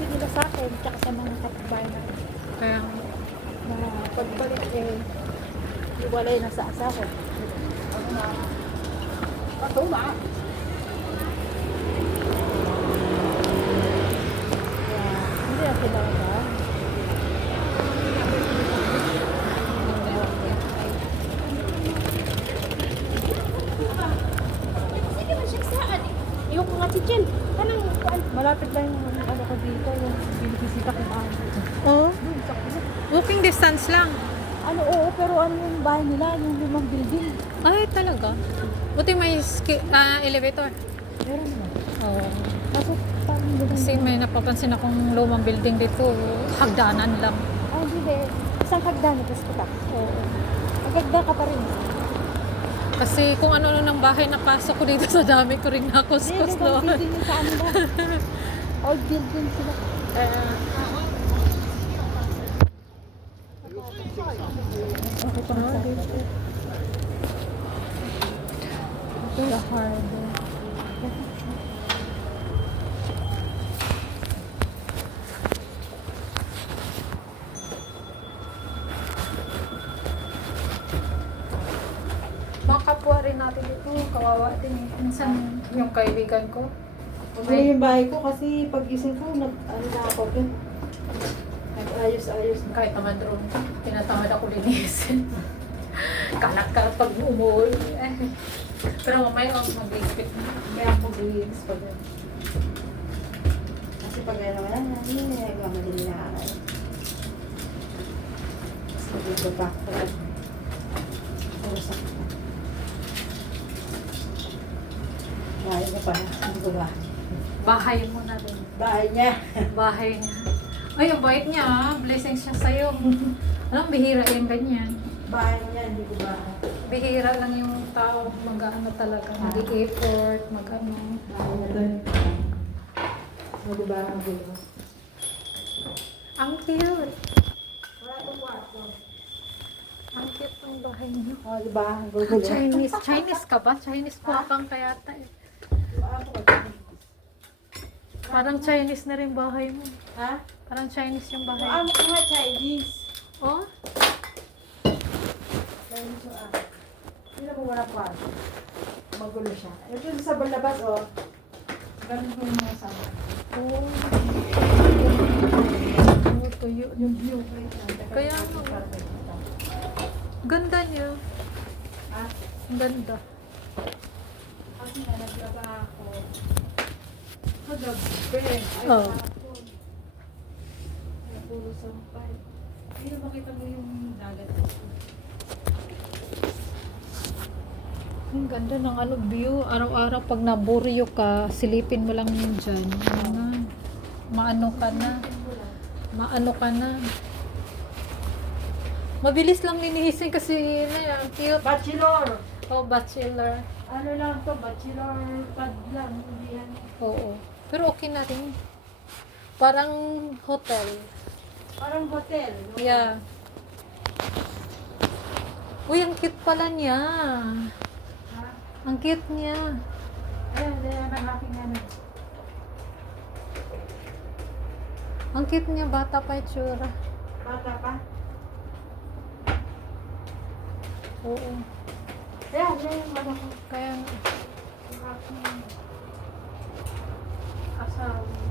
kasi nila sa akin, tsaka sa mga kapitbahay na Kaya, na pagbalik iwalay na sa asawa. Patuma. Hindi na sila ba? Sige na siya saan eh. Yung mga chichen. Kanang malapit lang yung ano ko dito. Yung binibisita ko bahay. oh, Doon sa kulit. walking distance lang. Ano, oo, pero ano yung bahay nila, yung limang building. Ay, talaga. Buti may elevator. Meron naman. Oo. Kaso parang hindi Kasi may napapansin akong lumang building dito, hagdanan lang. ay, hindi. Isang hagdan, tapos kita. Oo. Magagda ka pa rin. Kasi kung ano ng bahay napasok ko dito sa dami ko rin nakuskus Hindi, limang doon. building yung sa kanila. Old building sila. Okay, pa sa Ito yung harbor. Mga kapwa rin natin dito, kawawa din. Minsan yung kaibigan ko, Bumili yung bahay ko kasi pagising ko, ano na ako dun. Nag-ayos-ayos na. kahit tamad ron, tinatamad ako linisin. Kalat-kalat pag umuwi. Pero mamaya ako mag-ispit na. May ako mag-iins pa din. Kasi pag ano na, hindi na nagmamadali na ako. Kasi nag-iba ko. Urusak ko. Bahay na pa, hindi ko ba? Bahay mo na din. Bahay niya. Bahay niya. Ay, ang bait niya ah. Blessings siya sa'yo. Alam, bihira yung ganyan. Bahay niya, hindi ko ba? Bihira lang yung tao mag-ano talaga. Mag-effort, mag-ano. Bahay niya doon. Hindi ba ang gulo? Ang cute. Wala itong kwarto. Ang cute ng bahay niyo. Oh, di ba? Ang Ah, gulo. Chinese. Chinese ka ba? Chinese po kang kayata eh. Parang Chinese na rin bahay mo. Ha? Parang Chinese yung bahay. Ano ka nga Chinese? Oh? Chinese yung ako. Hindi na po wala kwarto. Magulo siya. Ito yung sa balabas, oh. Ganun po yung mga sama. Oh. Oh, tuyo. Yung view. Kaya nga. Ganda niya. Ha? Ang ganda. Kasi nga, nagtrabaho ako. Kagabi. Ay, Oh. hapon. Kaya puro sampay. Hindi na makita mo yung dagat. Ang ganda ng ano view. Araw-araw pag naburyo ka, silipin mo lang yun dyan. Ano na. Maano ka na. Maano ka na. Mabilis lang linisin kasi yun na yan. Cute. Bachelor! Oh, bachelor. Ano lang to, bachelor pad lang. Hindi yan. Oo. Pero okay na rin. Parang hotel. Parang hotel. No? Yeah. Uy, ang cute pala niya. Ha? Ang cute niya. Ayan, ayan ang aking ano. Ang cute niya, bata pa itsura. Bata pa. Oo. Ayan, ayan yung ano ko. Kaya, Yung aking asawa.